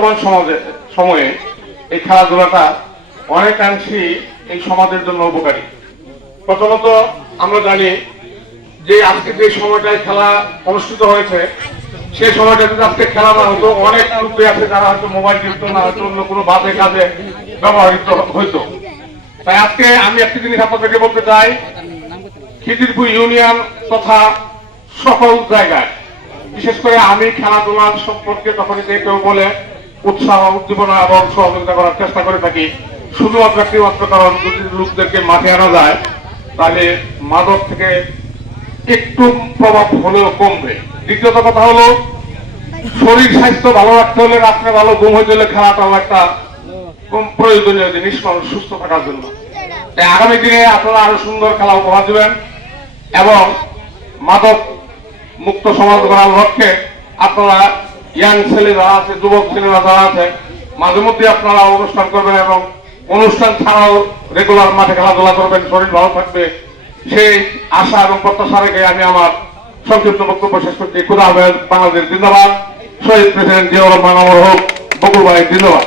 বর্তমান সমাজে, সময়ে এই খেলাধুলাটা অনেকাংশেই এই সমাজের জন্য উপকারী। প্রথমত আমরা জানি যে আজকে যে সময়টায় খেলা অনুষ্ঠিত হয়েছে সেই সময়টা যদি আজকে খেলা না হতো, অনেক লোকে আছে, যারা হয়তো মোবাইল টিপতো না, হয়তো অন্য কোনো বাজে কাজে ব্যবহৃত হইতো। তাই আজকে আমি একটি জিনিস আপনাদেরকে বলতে চাই, খিদিরপুর ইউনিয়ন তথা সকল জায়গায়, বিশেষ করে আমি খেলাধুলার সম্পর্কে তখন যে কেউ বলে উৎসাহ, উদ্দীপনা এবং সহযোগিতা করার চেষ্টা করে থাকি। শুধুমাত্র একটি মাত্র কারণ যদি লোকদেরকে মাঠে আনা যায়, তাহলে মাদক থেকে একটু প্রভাব হলেও কমবে। দ্বিতীয়ত কথা হলো, শরীর স্বাস্থ্য ভালো রাখতে হলে রাত্রে ভালো ঘুম হইতে হলে খেলাটাও একটা প্রয়োজনীয় জিনিস, মানুষ সুস্থ থাকার জন্য। তাই আগামী দিনে আপনারা আরও সুন্দর খেলা উপহার দেবেন এবং মাদক মুক্ত সমাজ গড়ার লক্ষ্যে আপনারা ইয়াং ছেলে যারা আছে, যুবক ছেলেরা যারা আছে, মাঝে মধ্যে আপনারা অনুষ্ঠান করবেন এবং অনুষ্ঠান ছাড়াও রেগুলার মাঠে খেলাধুলা করবেন, শরীর ভালো থাকবে। সেই আশা এবং প্রত্যাশা রেখে আমি আমার সংক্ষিপ্ত বক্তব্য শেষ করছি। খুদা আহমেদ বাংলাদেশ জিন্দাবাদ। শহীদ প্রেসিডেন্ট জিয়াউর রহমান হোক, বকুল ভাই, জিন্দাবাদ।